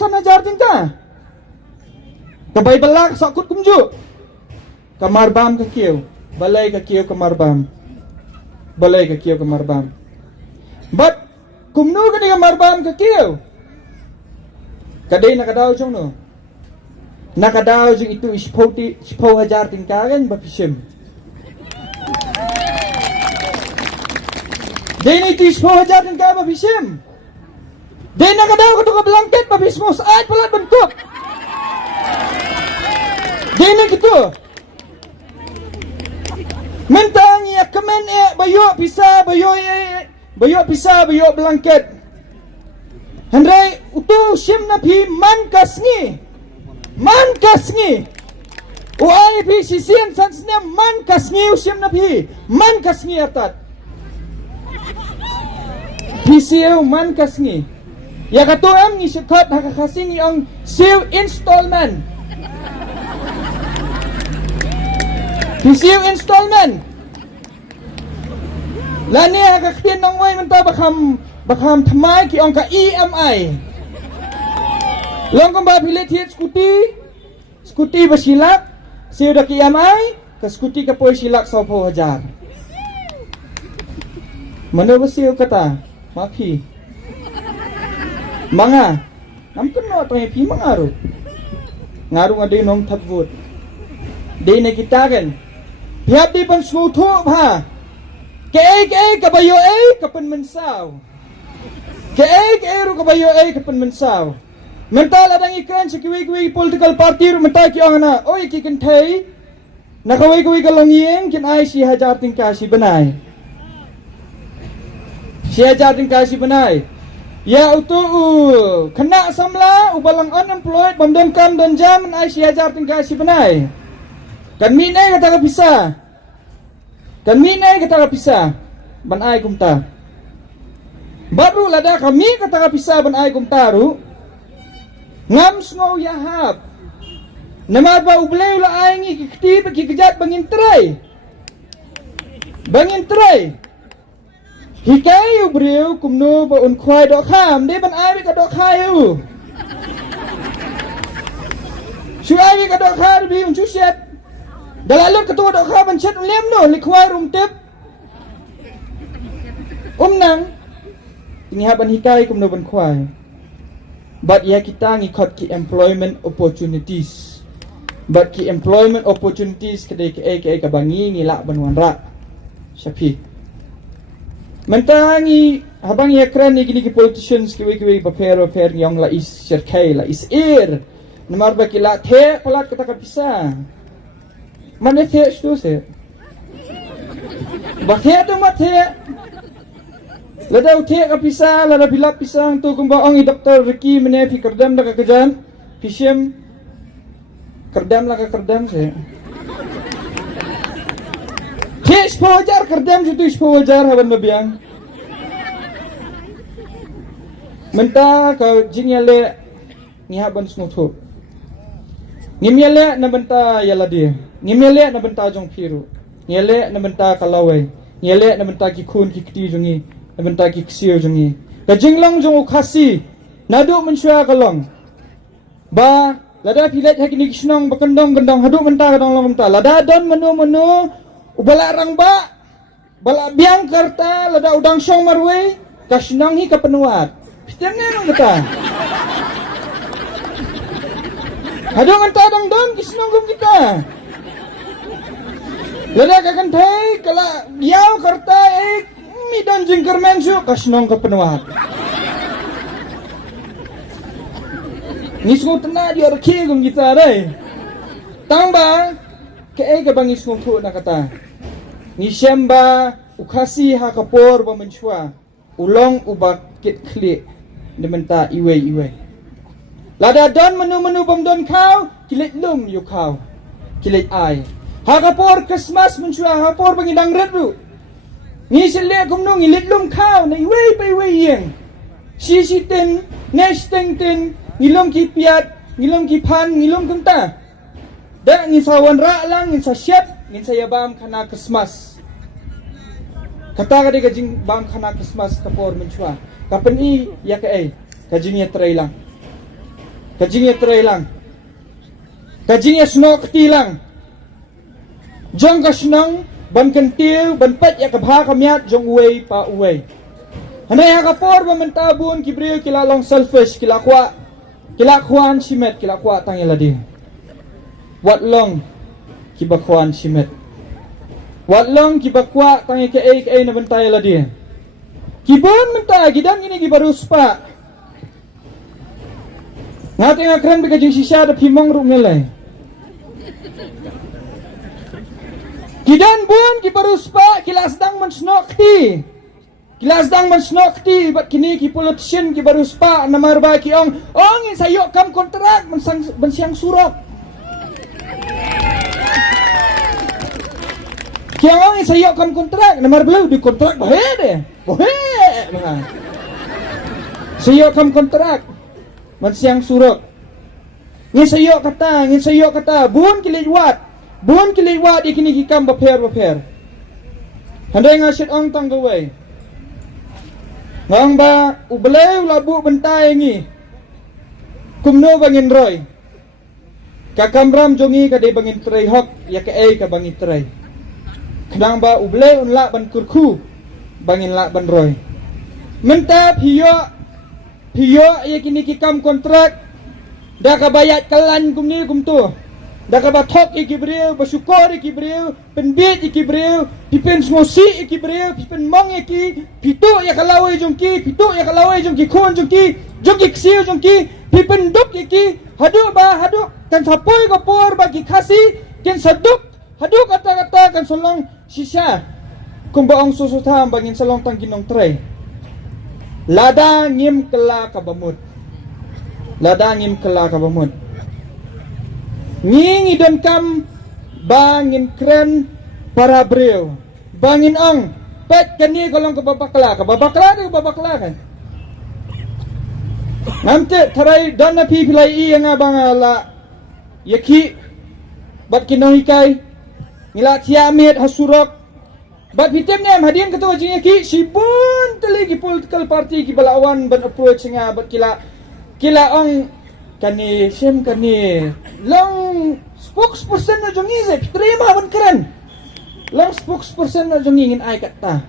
sana jar tingka. Kabay balak sakut kumju. Kamarbam ka kiyo. Balay ka kiyo kamarbam. Balay ka kiyo kamarbam. But kumno ka ni kamarbam ka kiyo. Kaday nakadaw jong no. Nakadaw jong itu ispo hajar tingkagan bapisim. Day itu ispo hajar tingkagan bapisim. Day nakadaw ka to ka blanket babismo sa ay palat bentuk. Day na gitu. Mentang ya kemen bayo pisah bayo pisah bayo blanket. Hendrai utu sim na pi man kasngi. Uai pi sisian sansnya man kasngi usim na pi man kasngi atat. Pisiu man kasngi. Ya katuam ni sekat hakakasing yang siu installment. Pisiu installment. Lani hakakatin nang way menta bakam thamai ki ong ka EMI. Long kong ba pilit hit skuti basilak siu dak EMI ka skuti ka poy silak 10,000. Mana basiu kata mafi. Manga namken no to pi mangaru. Ngaru ngade nong thatvut. Dei ne kitagan. Biap di pan smutu ba. Ke kabayo kapan mensaw. Ke ru kabayo kapan mensaw. Mental adang ikan sa kiwi political party ru mental ki angana. Oi ki kentai. Nakawai kalongiyeng kin ai si hajar tingka si benai. Si hajar tingka si benai. Ya utu kena samla ubalang unemployed bamdon kam dan jam ai si hajar tingka si benai. Kan minai kata kapisa. Kan minai kata kapisa. Ban ai kumta. Baru lada kami kata kapisa ban ai kumtaru. Ngam sngow yahap. Nama ba ublay ula ay ngi kikti kikijat bangin tray. Bangin tray. Hikay ubriu kumno ba unkway dok ham. De ban ay ka dok hayu. Suay ka dok harbi unchuset. Dalalot ketua dok ham chat ulem no likway rumtep. Nang ini haban hikay kumno ban kway. But ya kita ngikot ki employment opportunities. But ki employment opportunities kedai ke kabangi ngilak banwanra. Syafi. Mentangi habang ya kran ni gini ki politicians kiwi paper yang la is serkai la is air. Namar ba kila the pelat kata kapisa. Mana the stu se. Ba the tu ma the. Lada uti kapisa lada bilap pisang tu kumbaong i Dr. Ricky mene pi kerdam da kajan pisiem kerdam la kerdam se tes pojar kerdam jutu pojar haban babiang menta ka jingyale ni haban smutu ngimyale na benta yala dia ngimyale na benta jong piru ngele na benta kalawai ngele na benta ki khun ki kti jongi Benta ki ksiyo jongi. Kajinglang jong ukasi. Naduk mensua kalong. Ba lada pilet hakini kisnong bakendong haduk menta kadong long menta. Lada don menu ubala rang ba. Bala biang karta lada udang syong marwe kasnong hi kapenuat. Pisterne nong kata. Haduk menta don kisnong gum kita. Lada kakantai kala biau karta mi dan jingker mensu kasnong kepenuat. Ngisngu tena di orki gum kita dai. Tamba ke bangi sngu tu na kata. Nisyamba ukasi ha kapor ba mensua. Ulong ubak kit klik dementa iwe. Lada don menu bamdon kau kilit lum yu kau. Kilit ai. Ha kapor Christmas mensua ha kapor bangi dangret ru. Ni sele kumno ngilit lum kau na iwe pa iwe yeng. Si ten, nesh ten, ngilom ki piat, ngilom ki pan, ngilom kumta. Da ngin sa wanra lang, ngin sa syep, ngin sa yabam kana Christmas. Kata ka di kajing bam kana Christmas kapor mensua. Kapan i ya ka kajing ya tray lang. kajing ya tray lang. Kajing ya snok ti lang. Jong ka snong ban kentil ban pat ya kabha kamyat jong uway pa uway. Hanay hakapor ba mentabun kibriyo kila long selfish kila kuan simet kila kwa tang iladi. Wat long kibakuan simet. Wat long kibakwa tang ika na bantay iladi. Kibon mentay gidang ini kibarus pa. Ngati nga kran bigajing sisya da pimong ru nilay. Kidan bun kibarus pa kilas dang mansnokti. Kilas dang mansnokti bat kini ki politician kibarus pa namar ba ki ong sayo kam kontrak mensiang surok. Ki ong sayo kam kontrak namar belu di kontrak bahe deh. Bahe. Sayo kam kontrak mensiang surok. Ngi sayo kata bun kiliwat. Bun kiliwat ikini hikam baper. Handai ngasit ong tang gawai. Ngang ba ublay labu bentai ngi. Kumno bangin roy. Kakamram jongi kadai bangin tray hok ya ka bangin tray. Kadang ba ublay unla ban kurku bangin la ban roy. Menta piyo ya kini hikam kontrak. Dah kabayat kalan kumni kumtu. Dah kabatok ikibriu, bersyukur ikibriu, penbit ikibriu, pipen smosi ikibriu, pipen mong iki, pitu ya kalawai jongki, kon jongki ksiu jongki, pipen duk iki, haduk kan sapoi kapor bagi kasih, kan saduk, haduk kata-kata kan solong sisa, kung baong susutam bangin salong tangginong tray. Lada ngim kela kabamut. Nging idon kam bangin kren para breu. Bangin ong pet kani kolong kababakla kan. Namte taray don na pipilay iya nga bangala yaki bat kinohikay ngila tiamit hasurok bat pitem nem hadian ketua jing yaki sibun teligi political party ki balawan ban approach nga bat kila ong kani long spokesperson na jong izip terima ban keren long spokesperson na jong ingin ay kata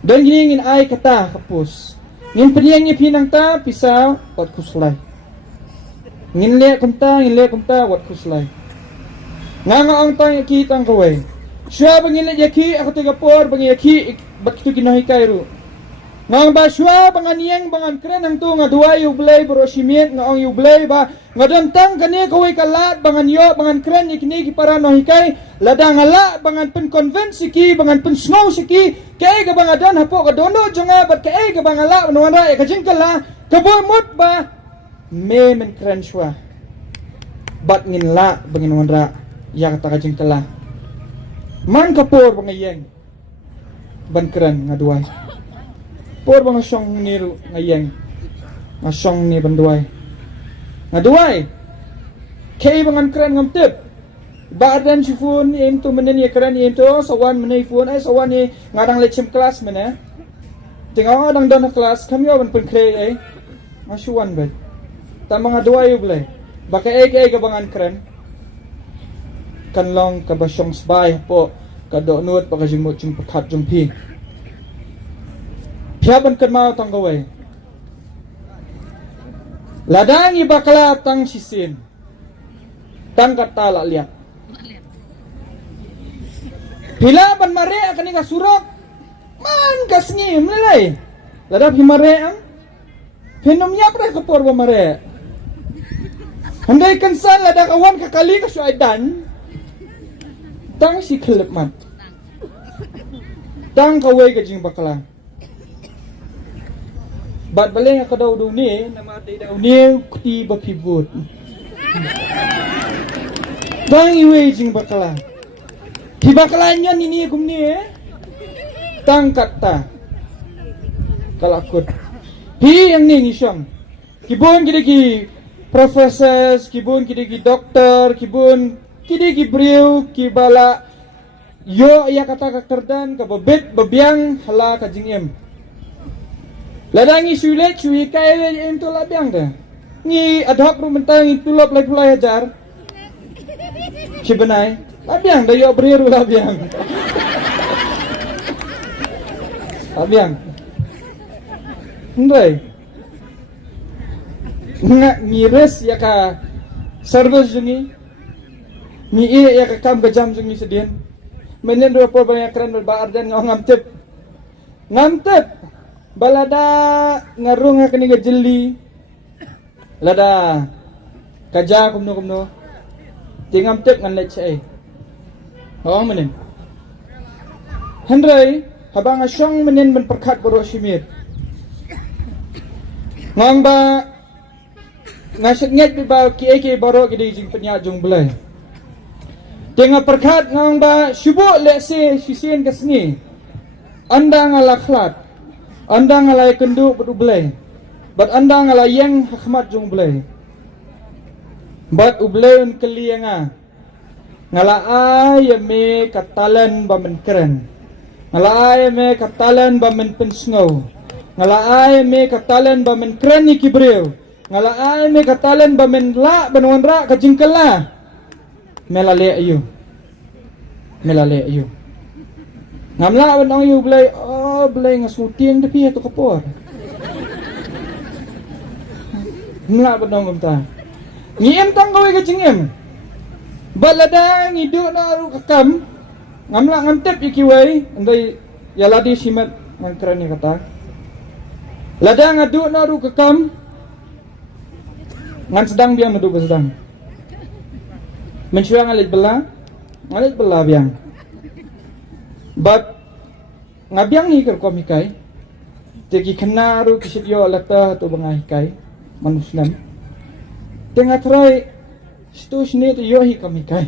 dan gini ingin ay kata kapus ngin peniyang pinang ta pisaw wat kuslay ngin le kumta wat kuslay nga ang tang kitang kaway siya bangin le yaki ako tigapor bangin yaki bat kito kinohikay ru ngang ba siya banganiyang bangan kren ang to nga duwa yublay borosimit nga ang yublay ba nga dantang kani kaway kalat bangan kren ikini para no hikay lada ngala bangan pen convince ki bangan pen snow siki kay ga bangadan hapo ka dono jonga bat kay ga bangala nuwanra ka jingkala kabomot ba me men kren siya bat nginla bangin nuwanra ya kata ka jingkala man kapor bangayeng ban kren nga duwa por bang asyong niru ngayeng asyong ni banduay ngaduay kay bangan kren ngam tip badan si phone em to menen ye kren em to sawan menay phone ay sawan ni ngadang lechem class mena tingaw dang don class kami ban pen kre ay masuwan ba tama ngaduay ublay baka ay ka bangan kren kanlong kabasyong sbay po kadonut baka jimot jing pakat jumpi Siyaban kan mau tang gaway. Ladang ibakla tang sisin. Tang katala liat. Pila ban mare akan ka surok. Man kasngi mulai. Ladap himare ang fenomnya pre ka porba mare. Handai kansan ladak awan kakali ka suaidan. Tang si kelipman. Tang kaway ka jing bakla. Bat baleng ka daw ni namati daw ni kuti bapibut. Bang iwe jing bakala. Di bakalanya ni kumni tangkat ta. Kalakut. Hi yang ni ngisyam. Kibun kidiki profesor, kibun kidiki doktor, kibun kidiki brio, kibala yo ya kata kakerdan kababit babiang hala kajingem. Ladangi sulit cui kaya em tu labiang dah. Ni adhok ru mentang tulop lai pulai hajar. Cibenai. Abiang dayo beriru abiang. Abiang. Ndai. Nga ngiris ya ka service jungi. Ni ya ka kam ka jam jungi sedien. Menen do po banyak keren berbaar dan ngamtip. Ngamtip. Balada ngarung nga kini jeli. Lada kaja kumno tingam tek ngan lech ai awang menen hendrai habang asyong menen ben perkat borok simir ngong ba ngasik nget bi ba ki borok gidi jing penya jung belai tinga perkat ngong ba syubu lese sisien kesni anda ngalaklat anda ngalai kendu bedu belai bat anda ngalayang hakmat jung belai bat ublay un kelianga ngalaay me katalan ba men keren ngalaay me katalan ba men pensngaw ngalaay me katalan ba men keren ni kibreu ngalaay me katalan ba men la banwanra kajingkala melale ayu ngamla ban ayu blay blay ngasuting tapi to kapor mla badong kumta ngiem tang gawe ka cingem balada ngidu na ru kakam ngamla ngamtep ikiwai andai yaladi simat ngangkran ni kata lada ngadu na ru kakam ngan sedang biang nadu sedang mensyua ngalit bela biang but ngabiang ni kerkomikai tegi kena ru kisityo lata tu bangahikai manusnam tengah terai stus ni tu yohi kami kai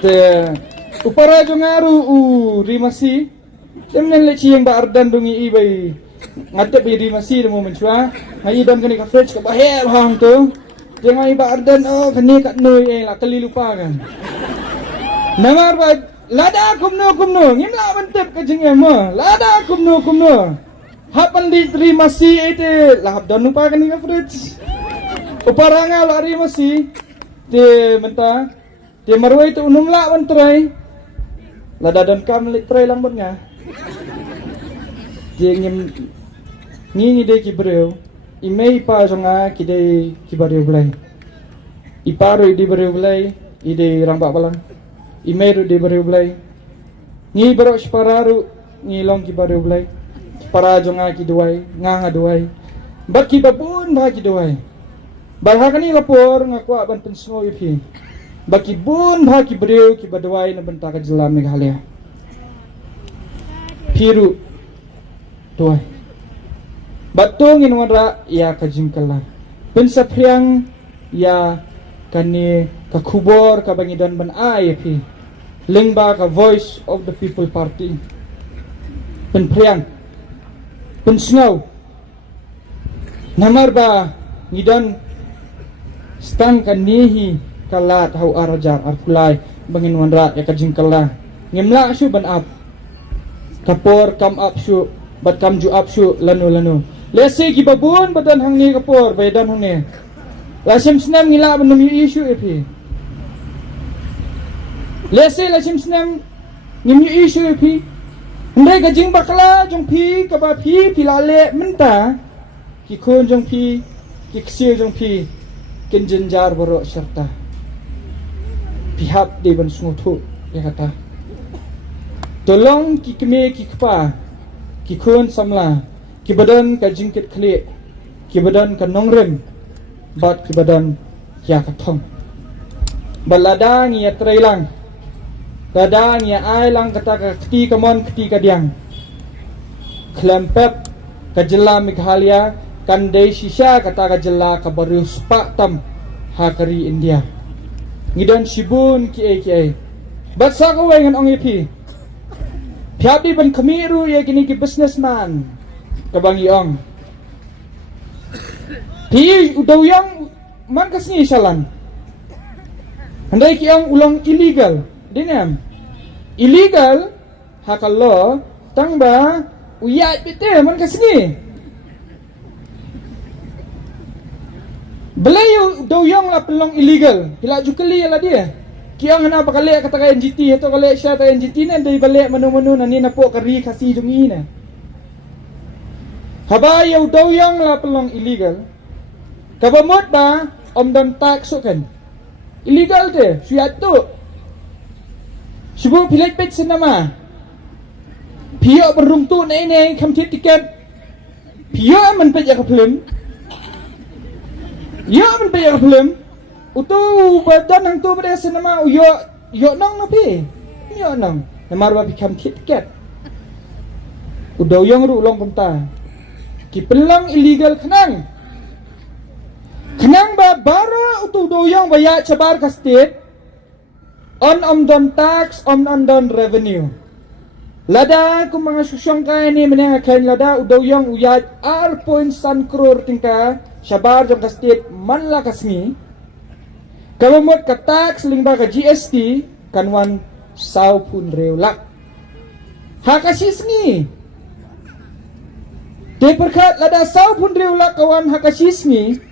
te upara jongaru rimasi temnen leci yang ba ardan dungi ibai ngatep bi rimasi demo mencua ngai dan kani ka fridge ka baher hang tu jangan iba ardan kani kat noi la kali lupa kan namar ba lada kumno ngimla bentep ka jengem lada kumno hapan di rimasi ite lahap dan lupa kan ni fridge uparanga la rimasi te menta te marwai tu unum la bentrai lada dan kam litrai lang nga je ngim ngi de ki breu imei pa jonga ki de ki bareu blai iparu di bareu blai ide rambak balang imei ru di bareu blai ngi baro spararu ngi long ki bareu blai para jonga ki duai nga duai baki babun ba ki duai balhakani lapor ngakwa ban pensmo yupi baki bun ba ki breu ki baduai na benta ka jela meghalaya piru duai batong inwara ya ka jingkala pensa priang ya kani ka kubor ka bangidan ban ai lingba ka voice of the people party pen priang pensngaw namar ba ngidan stang kanihi kalat hau arajar arkulai bangin wanra ya kajingkala ngimla syu ban up kapor kam up syu bat kam ju up syu lanu lese ki babun badan hangni kapor baydan hangni lasim snam ngila banum yu issue epi lese lasim snam ngim yu issue epi ndai gajing bakla jong pi kaba pi pilale menta ki khon jong pi ki ksir jong pi kin jenjar borok serta pihak di ban sunguthu ya kata tolong ki keme ki kpa ki khon samla ki badan ka jingkit khli ki badan ka nongrem bat ki badan ya kathong balada ngi trailang kadang ya ai lang kata ka keti kamon keti kadiang klempep ka jela Meghalaya kandai sisa kata ka jela ka baru spa tam hakari India ngidan sibun ki bat sa ko wengan ong ipi piabi ban kamiru ya kini ki businessman kabangi ong pi udaw yang man kasni salan handai ki ong ulang illegal Dingam illegal hakalo tangba uyat bete man kasni Belayu doyong lah pelong illegal. Hila jukeli lah dia. Kiang na pakalik kata kaya NGT atau kalik siya ta NGT na dari balik manu-manu na ni na po kari kasi dungi na. Habayaw doyong lah pelong illegal. Kabamot ba om dan tax kan? Illegal te, suyat tu. Subuh pilih pet senama. Pio beruntu na ini kamtit tiket. Pio man pet ya film. Ya man pet ya film. Utu badan nang tu pada senama yo nong napi. Yo nong. Namar ba pikam tiket. Udaw yang ru long kumta. Ki pelang illegal kenang. Kenang ba bara utu doyang baya cabar ka state on don tax on don revenue. Lada kung mga susyong kaya ni menang kain lada udoyang uyad R.san crore tingka cabar jong ka state manla kasmi. Kamamot ka tax lingba ka GST kanwan saw pun reulak. Hakasisngi. Deperkat lada saw pun reulak kawan hakasisngi.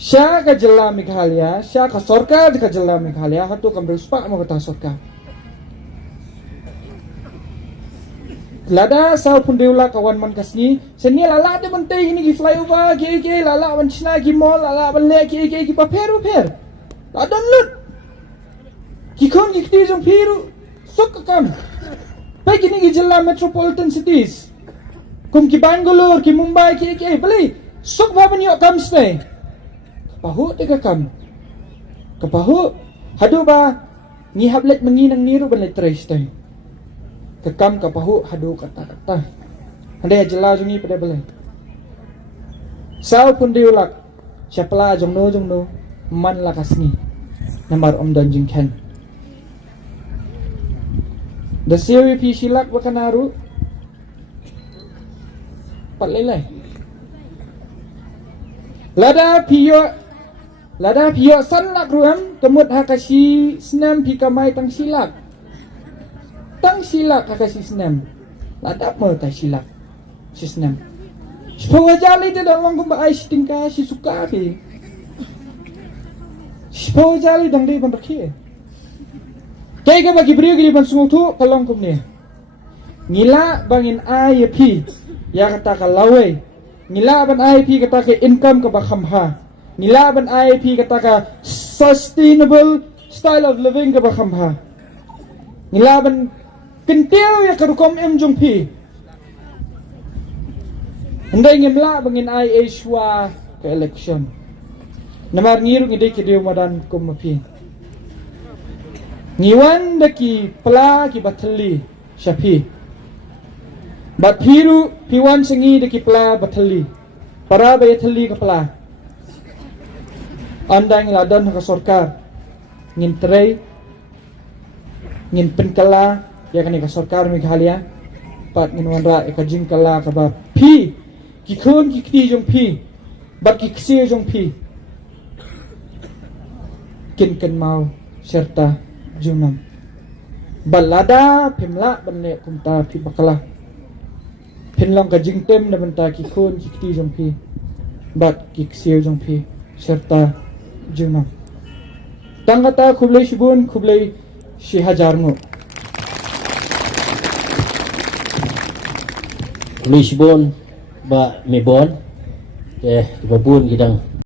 Siya ka jela Meghalaya, siya ka sorka ka jela Meghalaya, hatu kam beruspak mo kata sorka. Lada saw pun reulak kawan man kasni, seni lala de mentay ini ki flyover, ki lala man china ki mall, lala man le ki paperu per. Ladon lut. Ki kon ki tijong piru sok kam. Pai kini ki jela metropolitan cities. Kum ki Bangalore, ki Mumbai, ki beli sok baban yok kam stay. Kapahu tega kam. Kapahu hadu ba ni hablet menginang niru ban letres tay. Kekam kapahu hadu kata-kata. Handai jela jungi pada belai. Saw pun diulak. Siapla jongno man lakasni. Namar om dan jingken. Da CWP silak bakanaru. Palelai. Lada pio sanlak ruam kemut hakashi senam pikamai tang silak. Tang silak hakashi senam. Lada mo tay silak. Si senam. Sepawa jali te dalam kumba ai tingka si suka pi. Sepawa jali dang de ban rakhi. Kay ka bagi brio gili ban sungutu kalong kumni. Ngila bangin ai pi. Ya kata kalawai. Ngila ban ai pi kata ke income ka bakhamha. Nilaban IIP kata ka sustainable style of living ka bakhamha. Nilaban kintiw ya karukom jong pi. Henday ngimla bangin IA shwa ka election. Namar ngiru ngide kidiw madan kumapi. Ngiwan daki pla ki batali syapi. Bat piru piwan sengi daki pla batali. Para bayatali ka pla. Andang ladan ka sorkar ngin tray ngin penkala ya kan ka sorkar Meghalaya pat ngin wanra ka jingkala ka ba pi ki khon ki kti jong pi bat ki kse jong pi kin mau serta junam balada pimla banne kumta pi bakala pinlang ka jingtem na banta ki khon ki kti jong pi bat ki kse jong pi serta junam tangata khublai shibun khublai shi hajarngo Lisbon ba Mebon babun gidang